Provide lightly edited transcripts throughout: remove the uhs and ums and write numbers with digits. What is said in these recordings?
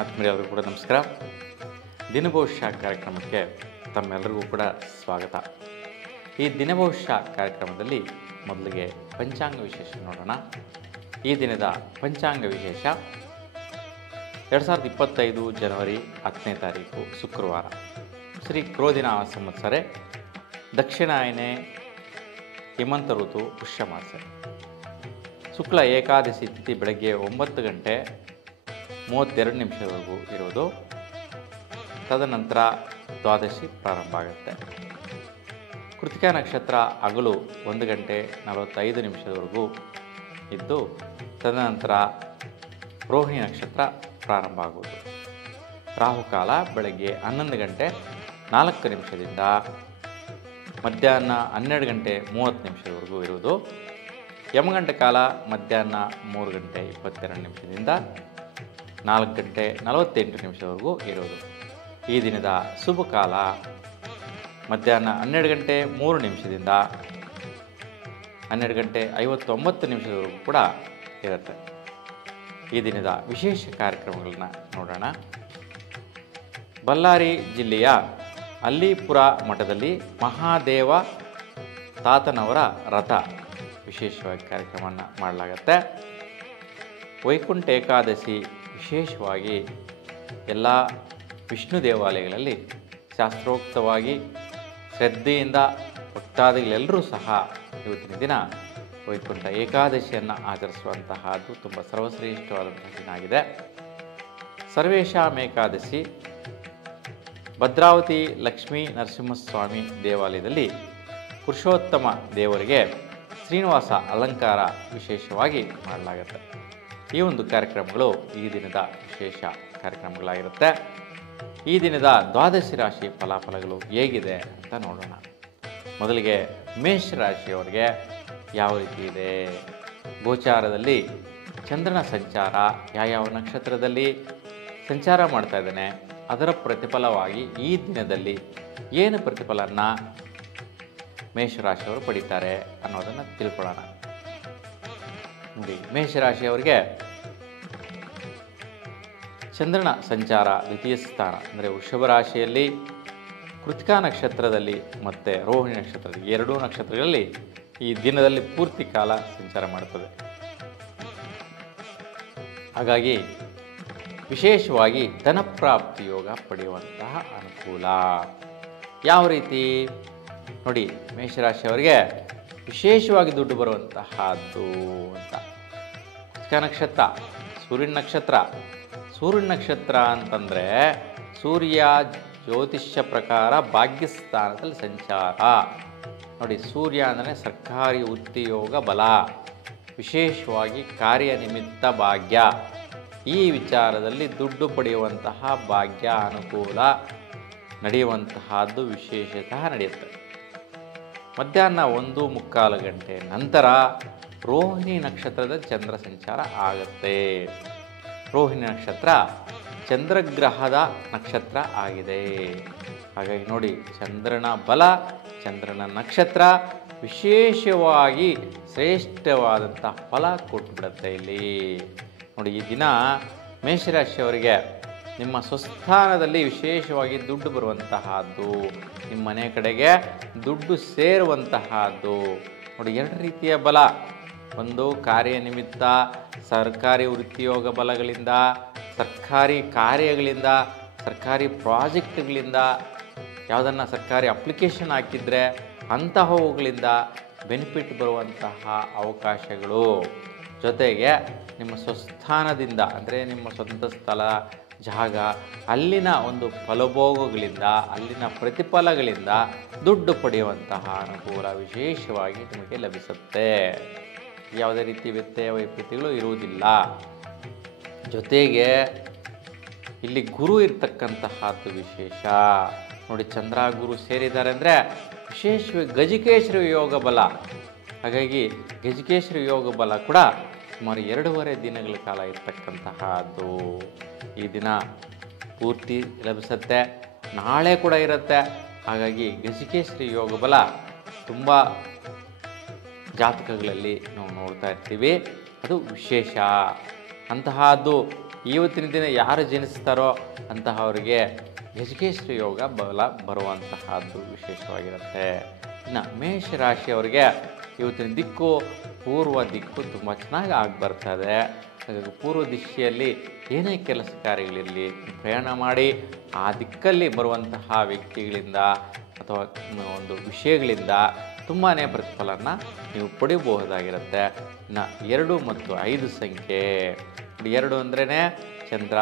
ಆತ್ಮೀಯರಿಗೂ ಕೂಡ ನಮಸ್ಕಾರ. ದಿನಭವಿಷ್ಯ ಕಾರ್ಯಕ್ರಮಕ್ಕೆ ತಮ್ಮೆಲ್ಲರಿಗೂ ಕೂಡ ಸ್ವಾಗತ. ಈ ದಿನಭವಿಷ್ಯ ಕಾರ್ಯಕ್ರಮದಲ್ಲಿ ಮೊದಲಿಗೆ ಪಂಚಾಂಗ ವಿಶೇಷ ನೋಡೋಣ. ಈ ದಿನದ ಪಂಚಾಂಗ ವಿಶೇಷ 2025 ಜನವರಿ 10ನೇ ತಾರೀಕು ಶುಕ್ರವಾರ. ಶ್ರೀ ಕ್ರೋಧಿನಾಮ ಸಂವತ್ಸರೆ, ದಕ್ಷಿಣಾಯನೆ, ಹೇಮಂತ ಋತು, ಪುಷ್ಯಮಾಸ. ಶುಕ್ಲ ಏಕಾದಶಿ ತಿಥಿ ಬೆಳಗ್ಗೆ 9:32 ಇರುವುದು. ತದನಂತರ ದ್ವಾದಶಿ ಪ್ರಾರಂಭ ಆಗುತ್ತೆ. ಕೃತಿಕಾ ನಕ್ಷತ್ರ ಹಗಲು 1:45 ಇದ್ದು, ತದನಂತರ ರೋಹಿಣಿ ನಕ್ಷತ್ರ ಪ್ರಾರಂಭ ಆಗುವುದು. ರಾಹುಕಾಲ ಬೆಳಗ್ಗೆ 11:04 ಮಧ್ಯಾಹ್ನ 12:30 ಇರುವುದು. ಯಮಗಂಟ ಕಾಲ ಮಧ್ಯಾಹ್ನ 3:22 4:48 ಇರುವುದು. ಈ ದಿನದ ಶುಭ ಕಾಲ ಮಧ್ಯಾಹ್ನ 12:03 12:59 ಕೂಡ ಇರುತ್ತೆ. ಈ ದಿನದ ವಿಶೇಷ ಕಾರ್ಯಕ್ರಮಗಳನ್ನ ನೋಡೋಣ. ಬಳ್ಳಾರಿ ಜಿಲ್ಲೆಯ ಅಲ್ಲಿಪುರ ಮಠದಲ್ಲಿ ಮಹಾದೇವ ತಾತನವರ ರಥ ವಿಶೇಷವಾಗಿ ಕಾರ್ಯಕ್ರಮವನ್ನು ಮಾಡಲಾಗತ್ತೆ. ವೈಕುಂಠ ಏಕಾದಶಿ ವಿಶೇಷವಾಗಿ ಎಲ್ಲ ವಿಷ್ಣು ದೇವಾಲಯಗಳಲ್ಲಿ ಶಾಸ್ತ್ರೋಕ್ತವಾಗಿ ಶ್ರದ್ಧೆಯಿಂದ ಭಕ್ತಾದಿಗಳೆಲ್ಲರೂ ಸಹ ಇವತ್ತಿನ ದಿನ ವೈಕುಂಠ ಏಕಾದಶಿಯನ್ನು ಆಚರಿಸುವಂತಹದ್ದು ತುಂಬ ಸರ್ವಶ್ರೇಷ್ಠವಾದಂತಹ ದಿನ ಆಗಿದೆ. ಸರ್ವೇಶಾಂ ಏಕಾದಶಿ ಭದ್ರಾವತಿ ಲಕ್ಷ್ಮೀ ನರಸಿಂಹಸ್ವಾಮಿ ದೇವಾಲಯದಲ್ಲಿ ಪುರುಷೋತ್ತಮ ದೇವರಿಗೆ ಶ್ರೀನಿವಾಸ ಅಲಂಕಾರ ವಿಶೇಷವಾಗಿ ಮಾಡಲಾಗುತ್ತೆ. ಈ ಒಂದು ಕಾರ್ಯಕ್ರಮಗಳು ಈ ದಿನದ ವಿಶೇಷ ಕಾರ್ಯಕ್ರಮಗಳಾಗಿರುತ್ತೆ. ಈ ದಿನದ ದ್ವಾದಶಿ ರಾಶಿ ಫಲಾಫಲಗಳು ಹೇಗಿದೆ ಅಂತ ನೋಡೋಣ. ಮೊದಲಿಗೆ ಮೇಷರಾಶಿಯವರಿಗೆ ಯಾವ ರೀತಿ ಇದೆ? ಗೋಚಾರದಲ್ಲಿ ಚಂದ್ರನ ಸಂಚಾರ ಯಾವ ನಕ್ಷತ್ರದಲ್ಲಿ ಸಂಚಾರ ಮಾಡ್ತಾ ಇದ್ದಾನೆ, ಅದರ ಪ್ರತಿಫಲವಾಗಿ ಈ ದಿನದಲ್ಲಿ ಏನು ಪ್ರತಿಫಲನ ಮೇಷರಾಶಿಯವರು ಪಡೀತಾರೆ ಅನ್ನೋದನ್ನು ತಿಳ್ಕೊಳ್ಳೋಣ. ನೋಡಿ, ಮೇಷರಾಶಿಯವರಿಗೆ ಚಂದ್ರನ ಸಂಚಾರ ದ್ವಿತೀಯ ಸ್ಥಾನ ಅಂದರೆ ವೃಷಭ ರಾಶಿಯಲ್ಲಿ, ಕೃತಿಕಾ ನಕ್ಷತ್ರದಲ್ಲಿ ಮತ್ತು ರೋಹಿಣಿ ನಕ್ಷತ್ರದಲ್ಲಿ, ಎರಡೂ ನಕ್ಷತ್ರಗಳಲ್ಲಿ ಈ ದಿನದಲ್ಲಿ ಪೂರ್ತಿ ಕಾಲ ಸಂಚಾರ ಮಾಡುತ್ತದೆ. ಹಾಗಾಗಿ ವಿಶೇಷವಾಗಿ ಧನಪ್ರಾಪ್ತಿ ಯೋಗ ಪಡೆಯುವಂತಹ ಅನುಕೂಲ. ಯಾವ ರೀತಿ ನೋಡಿ, ಮೇಷರಾಶಿಯವರಿಗೆ ವಿಶೇಷವಾಗಿ ದುಡ್ಡು ಬರುವಂತಹದ್ದು ಅಂತ. ಕೃತಿಕಾ ನಕ್ಷತ್ರ ಸೂರ್ಯನ ನಕ್ಷತ್ರ ಅಂತಂದರೆ ಸೂರ್ಯ ಜ್ಯೋತಿಷ್ಯ ಪ್ರಕಾರ ಭಾಗ್ಯಸ್ಥಾನದಲ್ಲಿ ಸಂಚಾರ. ನೋಡಿ, ಸೂರ್ಯ ಅಂದರೆ ಸರ್ಕಾರಿ ಉದ್ಯೋಗ ಬಲ, ವಿಶೇಷವಾಗಿ ಕಾರ್ಯನಿಮಿತ್ತ ಭಾಗ್ಯ. ಈ ವಿಚಾರದಲ್ಲಿ ದುಡ್ಡು ಪಡೆಯುವಂತಹ ಭಾಗ್ಯ ಅನುಕೂಲ ನಡೆಯುವಂತಹದ್ದು ವಿಶೇಷತಃ ನಡೆಯುತ್ತೆ. ಮಧ್ಯಾಹ್ನ 1:45 ನಂತರ ರೋಹಿಣಿ ನಕ್ಷತ್ರದ ಚಂದ್ರ ಸಂಚಾರ ಆಗುತ್ತೆ. ರೋಹಿಣಿ ನಕ್ಷತ್ರ ಚಂದ್ರಗ್ರಹದ ನಕ್ಷತ್ರ ಆಗಿದೆ. ಹಾಗಾಗಿ ನೋಡಿ, ಚಂದ್ರನ ಬಲ, ಚಂದ್ರನ ನಕ್ಷತ್ರ ವಿಶೇಷವಾಗಿ ಶ್ರೇಷ್ಠವಾದಂಥ ಫಲ ಕೊಟ್ಟುಬಿಡುತ್ತೆ ಇಲ್ಲಿ. ನೋಡಿ, ಈ ದಿನ ಮೇಷರಾಶಿಯವರಿಗೆ ನಿಮ್ಮ ಸ್ವಸ್ಥಾನದಲ್ಲಿ ವಿಶೇಷವಾಗಿ ದುಡ್ಡು ಬರುವಂತಹದ್ದು, ನಿಮ್ಮ ಮನೆ ಕಡೆಗೆ ದುಡ್ಡು ಸೇರುವಂತಹದ್ದು. ನೋಡಿ, ಎರಡು ರೀತಿಯ ಬಲ. ಒಂದು ಕಾರ್ಯನಿಮಿತ್ತ ಸರ್ಕಾರಿ ವೃತ್ತಿಯೋಗ ಬಲಗಳಿಂದ, ಸರ್ಕಾರಿ ಕಾರ್ಯಗಳಿಂದ, ಸರ್ಕಾರಿ ಪ್ರಾಜೆಕ್ಟ್ಗಳಿಂದ, ಯಾವುದನ್ನು ಸರ್ಕಾರಿ ಅಪ್ಲಿಕೇಶನ್ ಹಾಕಿದರೆ ಅಂತಹವುಗಳಿಂದ ಬೆನಿಫಿಟ್ ಬರುವಂತಹ ಅವಕಾಶಗಳು. ಜೊತೆಗೆ ನಿಮ್ಮ ಸ್ವಸ್ಥಾನದಿಂದ ಅಂದರೆ ನಿಮ್ಮ ಸ್ವಂತ ಸ್ಥಳ, ಜಾಗ, ಅಲ್ಲಿನ ಒಂದು ಫಲಭೋಗಗಳಿಂದ, ಅಲ್ಲಿನ ಪ್ರತಿಫಲಗಳಿಂದ ದುಡ್ಡು ಪಡೆಯುವಂತಹ ಅನುಕೂಲ ವಿಶೇಷವಾಗಿ ನಿಮಗೆ ಲಭಿಸುತ್ತೆ. ಯಾವುದೇ ರೀತಿ ವ್ಯತ್ಯಯ ವೈಪರೀತ್ಯಗಳು ಇರುವುದಿಲ್ಲ. ಜೊತೆಗೆ ಇಲ್ಲಿ ಗುರು ಇರ್ತಕ್ಕಂತಹದ್ದು ವಿಶೇಷ. ನೋಡಿ, ಚಂದ್ರ ಗುರು ಸೇರಿದ್ದಾರೆ ಅಂದರೆ ವಿಶೇಷವಾಗಿ ಗಜಕೇಶ್ವರಿ ಯೋಗ ಬಲ. ಹಾಗಾಗಿ ಗಜಕೇಶ್ವರಿ ಯೋಗ ಬಲ ಕೂಡ ಸುಮಾರು 2.5 ದಿನಗಳ ಕಾಲ ಇರ್ತಕ್ಕಂತಹದ್ದು. ಈ ದಿನ ಪೂರ್ತಿ ಲಭಿಸುತ್ತೆ, ನಾಳೆ ಕೂಡ ಇರುತ್ತೆ. ಹಾಗಾಗಿ ಗಜಕೇಶ್ವರಿ ಯೋಗ ಬಲ ತುಂಬ ಜಾತಕಗಳಲ್ಲಿ ನಾವು ನೋಡ್ತಾ ಇರ್ತೀವಿ. ಅದು ವಿಶೇಷ. ಅಂತಹದ್ದು ಇವತ್ತಿನ ದಿನ ಯಾರು ಜನಿಸ್ತಾರೋ ಅಂತಹವರಿಗೆ ಗಜಕೇಸರಿ ಯೋಗ ಬಲ ಬರುವಂತಹದ್ದು ವಿಶೇಷವಾಗಿರುತ್ತೆ. ಇನ್ನು ಮೇಷರಾಶಿಯವರಿಗೆ ಇವತ್ತಿನ ದಿಕ್ಕು ಪೂರ್ವ ದಿಕ್ಕು ತುಂಬ ಚೆನ್ನಾಗಿ ಆಗಿ ಬರ್ತದೆ. ಹಾಗಾಗಿ ಪೂರ್ವ ದಿಶೆಯಲ್ಲಿ ಏನೇ ಕೆಲಸ ಕಾರ್ಯಗಳಿರಲಿ ಪ್ರಯಾಣ ಮಾಡಿ ಆ ದಿಕ್ಕಲ್ಲಿ ಬರುವಂತಹ ವ್ಯಕ್ತಿಗಳಿಂದ ಅಥವಾ ಒಂದು ವಿಷಯಗಳಿಂದ ತುಂಬಾ ಪ್ರತಿಫಲನ ನೀವು ಪಡಿಬಹುದಾಗಿರುತ್ತೆ. ಇನ್ನು 2 ಮತ್ತು 5 ಸಂಖ್ಯೆ, 2 ಅಂದ್ರೇ ಚಂದ್ರ,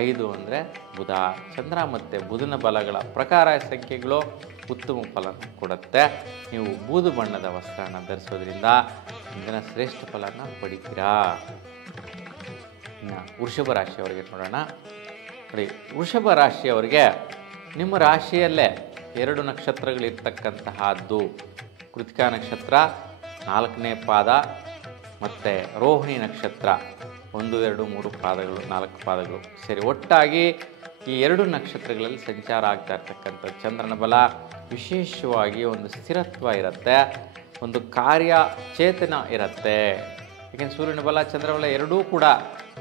5 ಅಂದರೆ ಬುಧ. ಚಂದ್ರ ಮತ್ತು ಬುಧನ ಬಲಗಳ ಪ್ರಕಾರ ಸಂಖ್ಯೆಗಳು ಉತ್ತಮ ಫಲನ ಕೊಡುತ್ತೆ. ನೀವು ಬೂದು ಬಣ್ಣದ ವಸ್ತ್ರನ ಧರಿಸೋದ್ರಿಂದ ಇಂದಿನ ಶ್ರೇಷ್ಠ ಫಲನ ಪಡಿತೀರಾ. ಇನ್ನು ವೃಷಭ ರಾಶಿಯವರಿಗೆ ನೋಡೋಣ. ನೋಡಿ, ವೃಷಭ ರಾಶಿಯವರಿಗೆ ನಿಮ್ಮ ರಾಶಿಯಲ್ಲೇ 2 ನಕ್ಷತ್ರಗಳಿರ್ತಕ್ಕಂತಹದ್ದು ಕೃತಿಕಾ ನಕ್ಷತ್ರ 4ನೇ ಪಾದ ಮತ್ತು ರೋಹಿಣಿ ನಕ್ಷತ್ರ 1, 2, 3 ಪಾದಗಳು, 4 ಪಾದಗಳು ಸೇರಿ ಒಟ್ಟಾಗಿ ಈ 2 ನಕ್ಷತ್ರಗಳಲ್ಲಿ ಸಂಚಾರ ಆಗ್ತಾ ಇರ್ತಕ್ಕಂಥ ಚಂದ್ರನ ಬಲ ವಿಶೇಷವಾಗಿ ಒಂದು ಸ್ಥಿರತ್ವ ಇರುತ್ತೆ, ಒಂದು ಕಾರ್ಯ ಚೇತನ ಇರುತ್ತೆ. ಯಾಕೆಂದರೆ ಸೂರ್ಯನ ಬಲ ಚಂದ್ರಬಲ ಎರಡೂ ಕೂಡ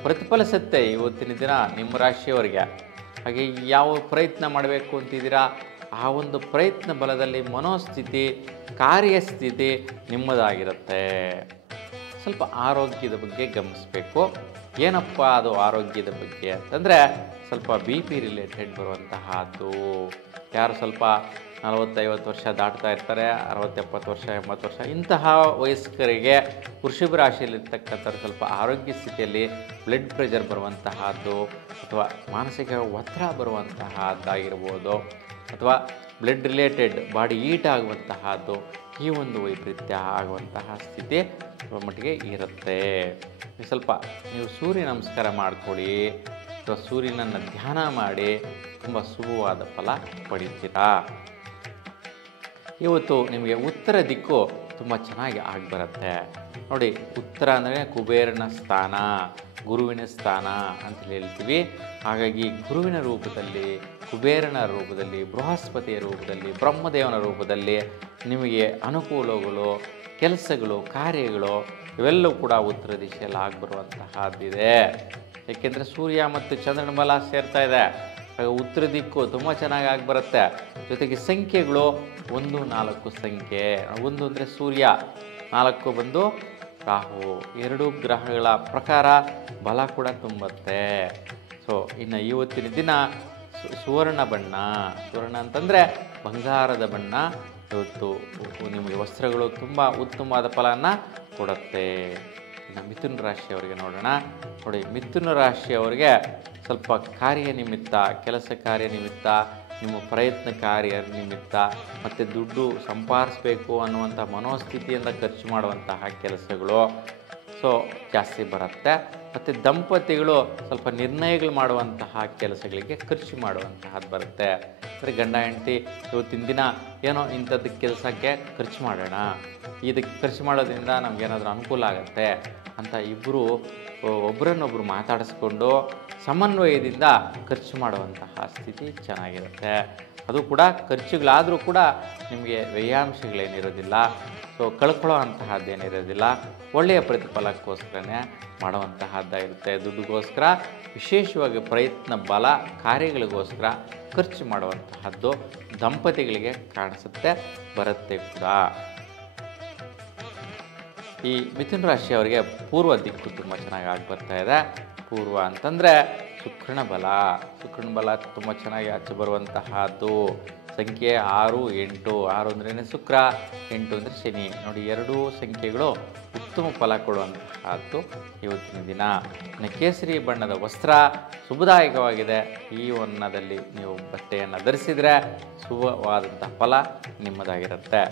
ಪ್ರತಿಫಲಿಸುತ್ತೆ ಇವತ್ತಿನ ದಿನ ನಿಮ್ಮ ರಾಶಿಯವರಿಗೆ. ಹಾಗೆ ಯಾವ ಪ್ರಯತ್ನ ಮಾಡಬೇಕು ಅಂತಿದ್ದೀರಾ ಆ ಒಂದು ಪ್ರಯತ್ನ ಬಲದಲ್ಲಿ ಮನೋಸ್ಥಿತಿ ಕಾರ್ಯಸ್ಥಿತಿ ನಿಮ್ಮದಾಗಿರುತ್ತೆ. ಸ್ವಲ್ಪ ಆರೋಗ್ಯದ ಬಗ್ಗೆ ಗಮನಿಸಬೇಕು. ಏನಪ್ಪ ಅದು ಆರೋಗ್ಯದ ಬಗ್ಗೆ ಅಂತಂದರೆ ಸ್ವಲ್ಪ BP ರಿಲೇಟೆಡ್ ಬರುವಂತಹದ್ದು. ಯಾರು ಸ್ವಲ್ಪ 40-50 ವರ್ಷ ದಾಟ್ತಾ ಇರ್ತಾರೆ, 60-70 ವರ್ಷ 80 ವರ್ಷ ಇಂತಹ ವಯಸ್ಕರಿಗೆ ವೃಷಭ ರಾಶಿಯಲ್ಲಿರ್ತಕ್ಕಂಥವ್ರು ಸ್ವಲ್ಪ ಆರೋಗ್ಯ ಸ್ಥಿತಿಯಲ್ಲಿ ಬ್ಲಡ್ ಪ್ರೆಷರ್ ಬರುವಂತಹದ್ದು ಅಥವಾ ಮಾನಸಿಕ ಒತ್ತಡ ಬರುವಂತಹದ್ದಾಗಿರ್ಬೋದು ಅಥವಾ ಬ್ಲಡ್ ರಿಲೇಟೆಡ್ ಬಾಡಿ ಹೀಟ್ ಆಗುವಂತಹದ್ದು, ಈ ಒಂದು ವೈಪರೀತ್ಯ ಆಗುವಂತಹ ಸ್ಥಿತಿ ಸ್ವಲ್ಪ ಮಟ್ಟಿಗೆ ಇರುತ್ತೆ. ಸ್ವಲ್ಪ ನೀವು ಸೂರ್ಯ ನಮಸ್ಕಾರ ಮಾಡಿಕೊಳ್ಳಿ ಅಥವಾ ಸೂರ್ಯನನ್ನು ಧ್ಯಾನ ಮಾಡಿ ತುಂಬ ಶುಭವಾದ ಫಲ ಪಡಿತೀರಾ. ಇವತ್ತು ನಿಮಗೆ ಉತ್ತರ ದಿಕ್ಕು ತುಂಬ ಚೆನ್ನಾಗಿ ಆಗಿಬರುತ್ತೆ. ನೋಡಿ, ಉತ್ತರ ಅಂದರೆ ಕುಬೇರನ ಸ್ಥಾನ, ಗುರುವಿನ ಸ್ಥಾನ ಅಂತ ಹೇಳ್ತೀವಿ. ಹಾಗಾಗಿ ಗುರುವಿನ ರೂಪದಲ್ಲಿ, ಕುಬೇರನ ರೂಪದಲ್ಲಿ, ಬೃಹಸ್ಪತಿಯ ರೂಪದಲ್ಲಿ, ಬ್ರಹ್ಮದೇವನ ರೂಪದಲ್ಲಿ ನಿಮಗೆ ಅನುಕೂಲಗಳು, ಕೆಲಸಗಳು, ಕಾರ್ಯಗಳು ಇವೆಲ್ಲವೂ ಕೂಡ ಉತ್ತರ ದಿಶೆಯಲ್ಲಿ ಆಗಿಬರುವಂತಹದ್ದಿದೆ. ಏಕೆಂದರೆ ಸೂರ್ಯ ಮತ್ತು ಚಂದ್ರನ ಬಲ ಸೇರ್ತಾ ಇದೆ. ಹಾಗೆ ಉತ್ತರ ದಿಕ್ಕು ತುಂಬ ಚೆನ್ನಾಗಿ ಆಗಿಬರುತ್ತೆ. ಜೊತೆಗೆ ಸಂಖ್ಯೆಗಳು 1, 4 ಸಂಖ್ಯೆ. 1 ಅಂದರೆ ಸೂರ್ಯ, 4 ಬಂದು ರಾಹು. 2 ಗ್ರಹಗಳ ಪ್ರಕಾರ ಬಲ ಕೂಡ ತುಂಬುತ್ತೆ. ಸೊ ಇನ್ನು ಇವತ್ತಿನ ದಿನ ಸುವರ್ಣ ಬಣ್ಣ, ಸುವರ್ಣ ಅಂತಂದರೆ ಬಂಗಾರದ ಬಣ್ಣ. ಇವತ್ತು ನಿಮಗೆ ವಸ್ತ್ರಗಳು ತುಂಬ ಉತ್ತಮವಾದ ಫಲನ ಕೊಡುತ್ತೆ. ಇನ್ನು ಮಿಥುನ ರಾಶಿಯವರಿಗೆ ನೋಡೋಣ. ನೋಡಿ, ಮಿಥುನ ರಾಶಿಯವರಿಗೆ ಸ್ವಲ್ಪ ಕಾರ್ಯ ನಿಮಿತ್ತ, ಕೆಲಸ ಕಾರ್ಯ ನಿಮಿತ್ತ, ನಿಮ್ಮ ಪ್ರಯತ್ನ ಕಾರ್ಯ ನಿಮಿತ್ತ ಮತ್ತು ದುಡ್ಡು ಸಂಪಾದಿಸಬೇಕು ಅನ್ನುವಂಥ ಮನೋಸ್ಥಿತಿಯಿಂದ ಖರ್ಚು ಮಾಡುವಂತಹ ಕೆಲಸಗಳು ಜಾಸ್ತಿ ಬರುತ್ತೆ. ಮತ್ತು ದಂಪತಿಗಳು ಸ್ವಲ್ಪ ನಿರ್ಣಯಗಳು ಮಾಡುವಂತಹ ಕೆಲಸಗಳಿಗೆ ಖರ್ಚು ಮಾಡುವಂತಹದ್ದು ಬರುತ್ತೆ. ಅಂದರೆ ಗಂಡ ಹೆಂಡತಿ ಇವತ್ತಿನ ದಿನ ಏನೋ ಇಂಥದ್ದು ಕೆಲಸಕ್ಕೆ ಖರ್ಚು ಮಾಡೋಣ, ಇದಕ್ಕೆ ಖರ್ಚು ಮಾಡೋದ್ರಿಂದ ನಮಗೇನಾದರೂ ಅನುಕೂಲ ಆಗುತ್ತೆ ಅಂತ ಇಬ್ಬರು ಒಬ್ಬರನ್ನೊಬ್ಬರು ಮಾತಾಡಿಸ್ಕೊಂಡು ಸಮನ್ವಯದಿಂದ ಖರ್ಚು ಮಾಡುವಂತಹ ಸ್ಥಿತಿ ಚೆನ್ನಾಗಿರುತ್ತೆ. ಅದು ಕೂಡ ಖರ್ಚುಗಳಾದರೂ ಕೂಡ ನಿಮಗೆ ವ್ಯಯಾಂಶಗಳೇನಿರೋದಿಲ್ಲ, ಕಳ್ಕೊಳ್ಳೋ ಅಂತಹದ್ದೇನಿರೋದಿಲ್ಲ, ಒಳ್ಳೆಯ ಪ್ರತಿಫಲಕ್ಕೋಸ್ಕರನೇ ಮಾಡುವಂತಹದ್ದಾಗಿರುತ್ತೆ. ದುಡ್ಡುಗೋಸ್ಕರ ವಿಶೇಷವಾಗಿ ಪ್ರಯತ್ನ ಬಲ ಕಾರ್ಯಗಳಿಗೋಸ್ಕರ ಖರ್ಚು ಮಾಡುವಂತಹದ್ದು ದಂಪತಿಗಳಿಗೆ ಕಾಣಿಸುತ್ತೆ, ಬರುತ್ತೆ ಕೂಡ. ಈ ಮಿಥುನ ರಾಶಿಯವರಿಗೆ ಪೂರ್ವ ದಿಕ್ಕು ತುಂಬ ಚೆನ್ನಾಗಿ ಆಗಿ ಬರ್ತಾ ಇದೆ. ಪೂರ್ವ ಅಂತಂದರೆ ಶುಕ್ರನ ಬಲ, ಶುಕ್ರನ ಬಲ ತುಂಬ ಚೆನ್ನಾಗಿ ಆಚೆ ಬರುವಂತಹದ್ದು. ಸಂಖ್ಯೆ 6, 8. 6 ಅಂದ್ರೇ ಶುಕ್ರ, 8 ಅಂದರೆ ಶನಿ. ನೋಡಿ, 2 ಸಂಖ್ಯೆಗಳು ಉತ್ತಮ ಫಲ ಕೊಡುವಂತಹದ್ದು ಇವತ್ತಿನ ದಿನ. ಇನ್ನು ಕೇಸರಿ ಬಣ್ಣದ ವಸ್ತ್ರ ಶುಭದಾಯಕವಾಗಿದೆ. ಈ ವರ್ಣದಲ್ಲಿ ನೀವು ಬಟ್ಟೆಯನ್ನು ಧರಿಸಿದರೆ ಶುಭವಾದಂತಹ ಫಲ ನಿಮ್ಮದಾಗಿರುತ್ತೆ.